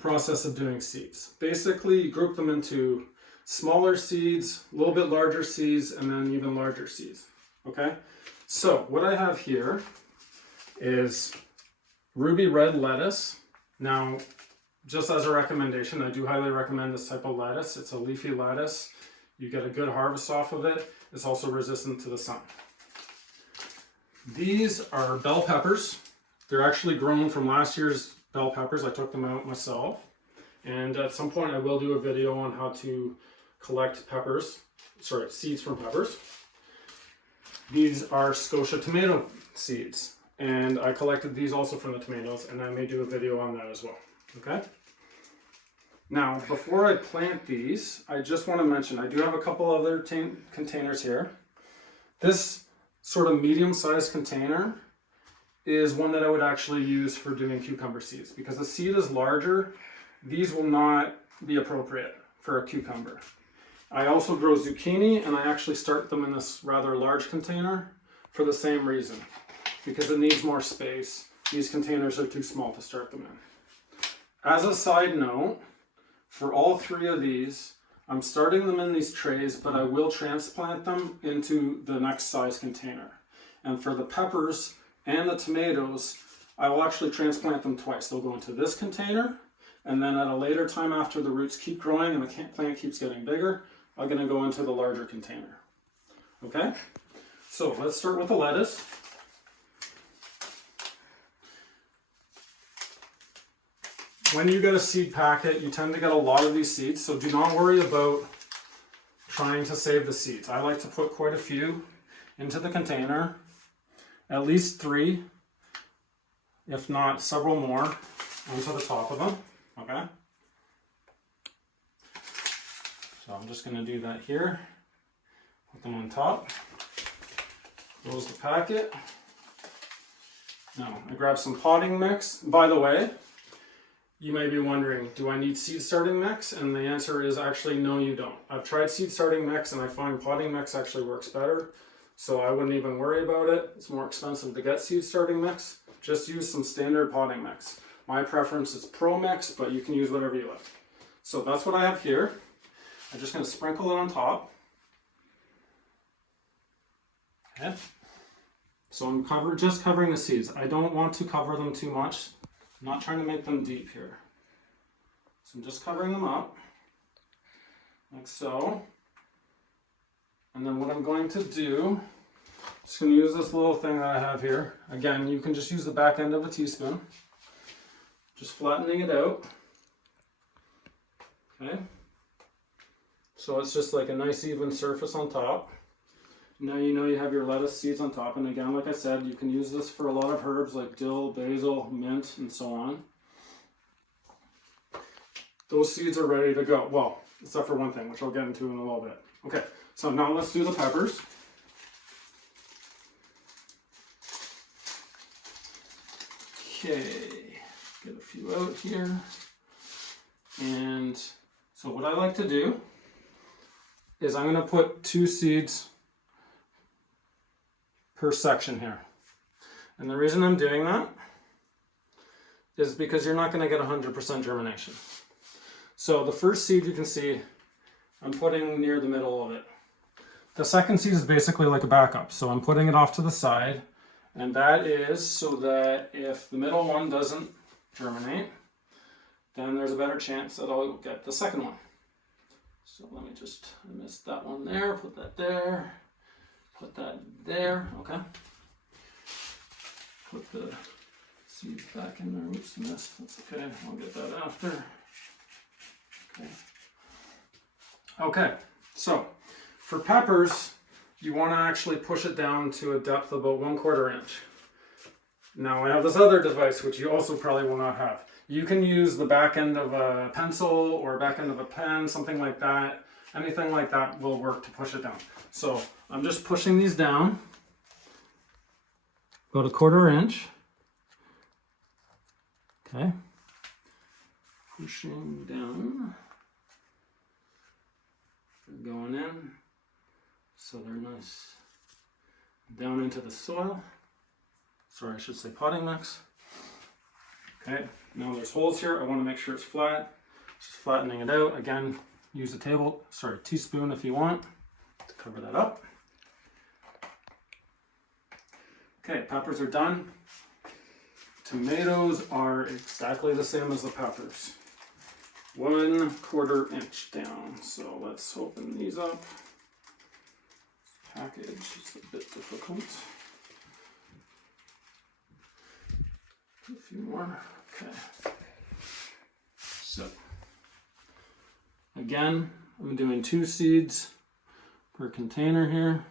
process of doing seeds. Basically, you group them into smaller seeds, a little bit larger seeds, and then even larger seeds. Okay? So what I have here is ruby red lettuce. Now, just as a recommendation, I do highly recommend this type of lettuce. It's a leafy lettuce. You get a good harvest off of it. It's also resistant to the sun. These are bell peppers. They're actually grown from last year's bell peppers. I took them out myself. And at some point I will do a video on how to collect seeds from peppers. These are Scotia tomato seeds. And I collected these also from the tomatoes, and I may do a video on that as well. Okay? Now, before I plant these, I just want to mention, I do have a couple other containers here. This sort of medium-sized container is one that I would actually use for doing cucumber seeds. Because the seed is larger, these will not be appropriate for a cucumber. I also grow zucchini, and I actually start them in this rather large container for the same reason. Because it needs more space. These containers are too small to start them in. As a side note, for all three of these, I'm starting them in these trays, but I will transplant them into the next size container. And for the peppers and the tomatoes, I will actually transplant them twice. They'll go into this container, and then at a later time after the roots keep growing and the plant keeps getting bigger, I'm going to go into the larger container. Okay? So let's start with the lettuce. When you get a seed packet, you tend to get a lot of these seeds, so do not worry about trying to save the seeds. I like to put quite a few into the container, at least 3, if not several more, onto the top of them, okay? So I'm just gonna do that here, put them on top, close the packet. Now, I grab some potting mix. By the way, you may be wondering, do I need seed starting mix? And the answer is actually no, you don't. I've tried seed starting mix and I find potting mix actually works better. So I wouldn't even worry about it. It's more expensive to get seed starting mix. Just use some standard potting mix. My preference is Pro Mix, but you can use whatever you like. So that's what I have here. I'm just gonna sprinkle it on top. Okay. So I'm just covering the seeds. I don't want to cover them too much. I'm not trying to make them deep here. So I'm just covering them up, like so. And then what I'm going to do, I'm just going to use this little thing that I have here. Again, you can just use the back end of a teaspoon. Just flattening it out. Okay. So it's just like a nice even surface on top. Now you know you have your lettuce seeds on top, and again, like I said, you can use this for a lot of herbs like dill, basil, mint, and so on. Those seeds are ready to go. Well, except for one thing, which I'll get into in a little bit. Okay, so now let's do the peppers. Okay, get a few out here. And so what I like to do is I'm going to put 2 seeds per section here. And the reason I'm doing that is because you're not going to get 100% germination. So the first seed you can see I'm putting near the middle of it. The second seed is basically like a backup. So I'm putting it off to the side, and that is so that if the middle one doesn't germinate, then there's a better chance that I'll get the second one. So let me just, I missed that one there, put that there. Put that there, okay. Put the seeds back in there. Oops, missed. That's okay. I'll get that after. Okay. Okay, so for peppers, you want to actually push it down to a depth of about 1/4 inch. Now I have this other device, which you also probably will not have. You can use the back end of a pencil or back end of a pen, something like that. Anything like that will work to push it down. So I'm just pushing these down about 1/4 inch. Okay. Pushing down. They're going in. So they're nice down into the soil. Sorry, I should say potting mix. Okay, Now there's holes here. I want to make sure it's flat. Just flattening it out. Again, use a teaspoon if you want to cover that up. Okay, peppers are done. Tomatoes are exactly the same as the peppers. 1/4 inch down. So let's open these up. Package is a bit difficult. A few more. Okay. So again, I'm doing 2 seeds per container here.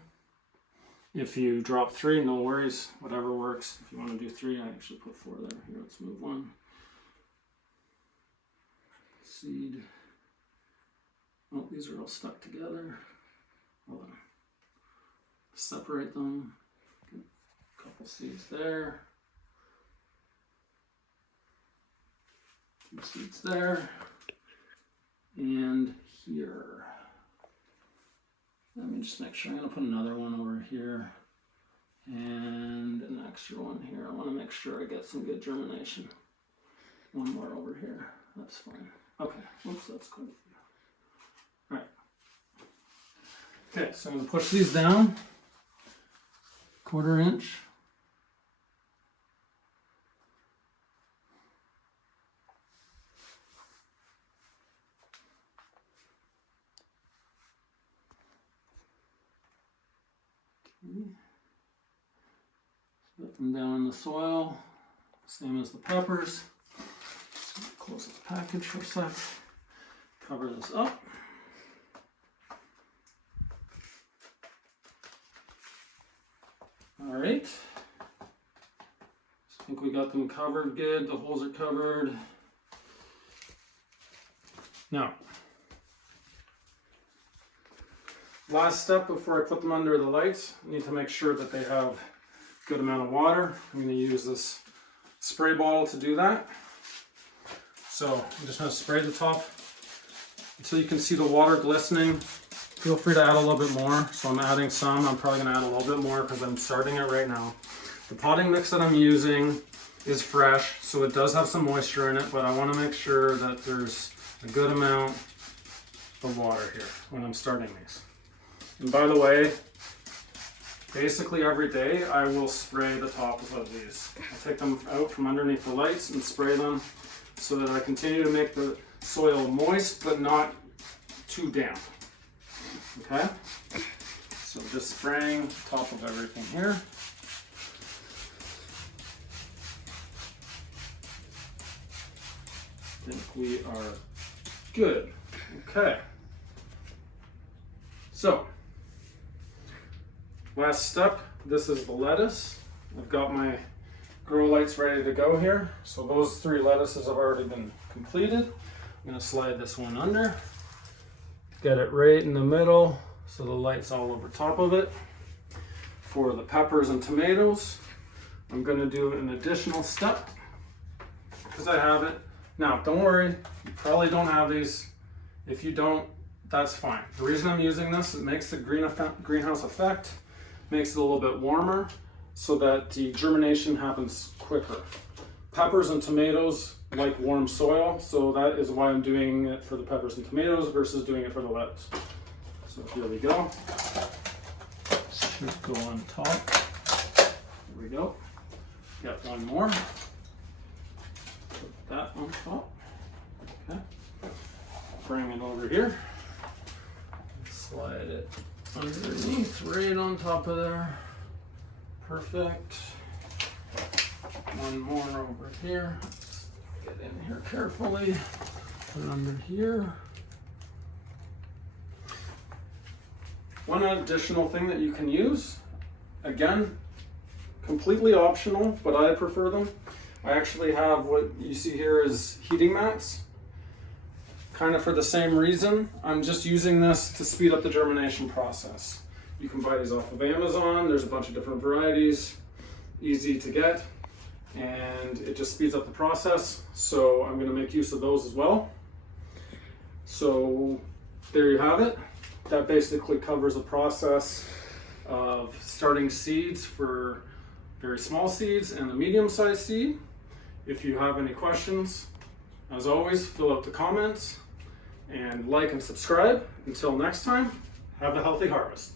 If you drop 3, no worries, whatever works. If you want to do 3, I actually put 4 there. Here, let's move 1. Seed. Oh, these are all stuck together. Hold on. Separate them. Get a couple seeds there. 2 seeds there. And here. Let me just make sure. I'm going to put another one over here and an extra one here. I want to make sure I get some good germination. One more over here. That's fine. Okay. Oops, that's good. All right. Okay, so I'm going to push these down. 1/4 inch. Put them down in the soil, same as the peppers. Just close the package for a sec. Cover this up. All right. I think we got them covered good. The holes are covered. Now, last step before I put them under the lights, I need to make sure that they have a good amount of water. I'm going to use this spray bottle to do that. So I'm just going to spray the top until you can see the water glistening. Feel free to add a little bit more. So I'm adding some. I'm probably going to add a little bit more because I'm starting it right now. The potting mix that I'm using is fresh, so it does have some moisture in it, but I want to make sure that there's a good amount of water here when I'm starting these. And by the way, basically every day I will spray the tops of these. I'll take them out from underneath the lights and spray them so that I continue to make the soil moist but not too damp. Okay? So just spraying the top of everything here. I think we are good. Okay. So, last step, this is the lettuce. I've got my grow lights ready to go here. So those 3 lettuces have already been completed. I'm going to slide this one under. Get it right in the middle so the light's all over top of it. For the peppers and tomatoes, I'm going to do an additional step because I have it. Now, don't worry, you probably don't have these. If you don't, that's fine. The reason I'm using this, it makes the greenhouse effect, makes it a little bit warmer so that the germination happens quicker. Peppers and tomatoes like warm soil, so that is why I'm doing it for the peppers and tomatoes versus doing it for the lettuce. So here we go. Should go on top. There we go. Got one more. Put that on top. Okay. Bring it over here. Slide it underneath, right on top of there. Perfect. One more over here. Get in here carefully. Put it under here. One additional thing that you can use, again, completely optional, but I prefer them. I actually have what you see here is heating mats. Kind of for the same reason. I'm just using this to speed up the germination process. You can buy these off of Amazon. There's a bunch of different varieties, easy to get, and it just speeds up the process. So I'm going to make use of those as well. So there you have it. That basically covers the process of starting seeds for very small seeds and the medium-sized seed. If you have any questions, as always, fill out the comments and like and subscribe. Until next time, have a healthy harvest.